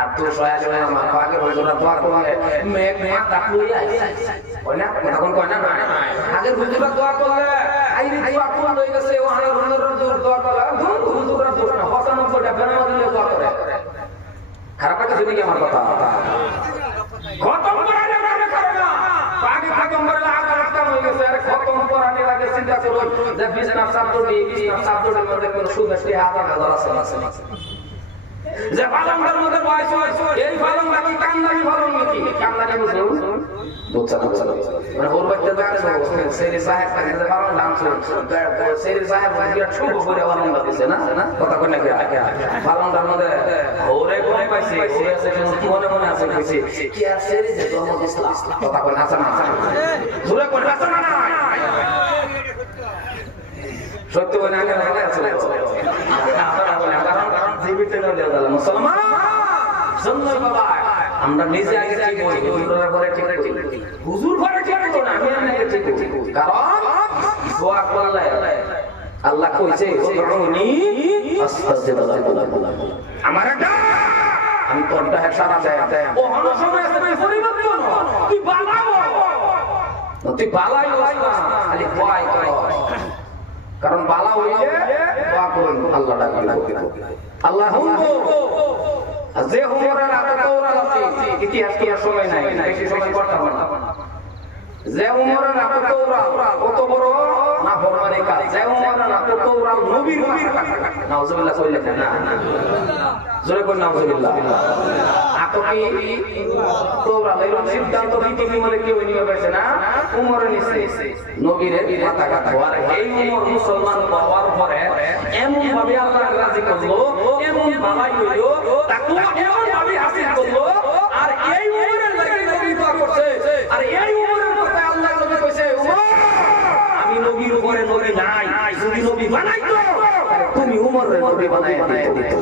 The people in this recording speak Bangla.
আর তো সয়ালে আমার পাকে হুজুরা দোয়া করলে মেঘ মাথা লইয়া কই না তখন কই না আগে হুজুরা দোয়া করলে আইরি দোয়া কোন হয়ে গেছে ও আগে হুজুরের দোয়া করলে হুজুরা দোয়া না হসানো কোটা বেনামা দিলে দোয়া করে খারাপ কথা শুনি কি আমার কথা খতম করালে আমরা খাবে না পাকে খতম করলে আগা রাস্তা হয়ে গেছে আর খতম করালে আগে চিন্তা করো যে বিজনেস সাবজেক্টের মধ্যে কোন সুদষ্টি হাজার আছে যে ফালংটার মধ্যে বয়স এই ফালংটা কি কান্দারি ফালং নাকি কান্দারি বুঝুন বুঝছা মানে ওর বাচ্চা দেখতে সেরি সাহেব কাছে যে ফালং দাম সেরি সাহেব কি শুভ করে ফালংটা দিছে না কথা কই না কি ফালংটার মধ্যে ওরে কোন পাইছে ওরে আছে মনে মনে আছে কইছে কি আর সেরি যে ধর্ম ইসলাম কথা কই না না জোরে কই না না সত্য বলে আগে লাগে আছে আপনারা বলে কারণ জীবিত দেওয়া মুসলমান সুন্দর বাবা আমরা নিজে আগে ঠিক করি হুজুরের ঘরে ঠিক করি হুজুর ঘরে ঠিক করি না আমি আপনাকে ঠিক করি কারণ দোয়া করলে আল্লাহ কইছে উদউনি আস্তাগফির লাকুম আমার একটা আমি তোরটা সারা দেয় ও হন সময় আছে পরিবর্তন তুই বালাও তুই বালাই না খালি দোয়াই কর কারণ বালা হইলে দোয়া করুন আল্লাহ ডাকে আল্লাহুম্মা যে হুমরের আগে কওরা আছে ইতিহাস কি সময় নাই বেশি সময় করতে হবে না যে হুমরের আগে কওরা কত বড় না ফরমানে কাজ যে হুমরের আগে কওরা নবীর কাজ নাউজুবিল্লাহ কইলেন না জোরে কোন নাউজুবিল্লাহ আতকি কওরা এরকম সিদ্ধান্ত পৃথিবী মানে কেউ নিয়ে গেছে না উমর নিছে নবীর মাথা কাটা আর এই উমর মুসলমান হওয়ার পরে এমন ভাবে আল্লাহ রাজি করলো এমন ভাবাই হইলো তাকু এমন ভাবে হাসিল করলো আর এই উমরের লাগি নবী দোয়া করছে আর এই উমরের কথা আল্লাহ নবী কইছে উমর আমি নবীর উপরে নবী নাই যদি নবী বানাইতো তুমি উমরের নবী বানাইতে দিতে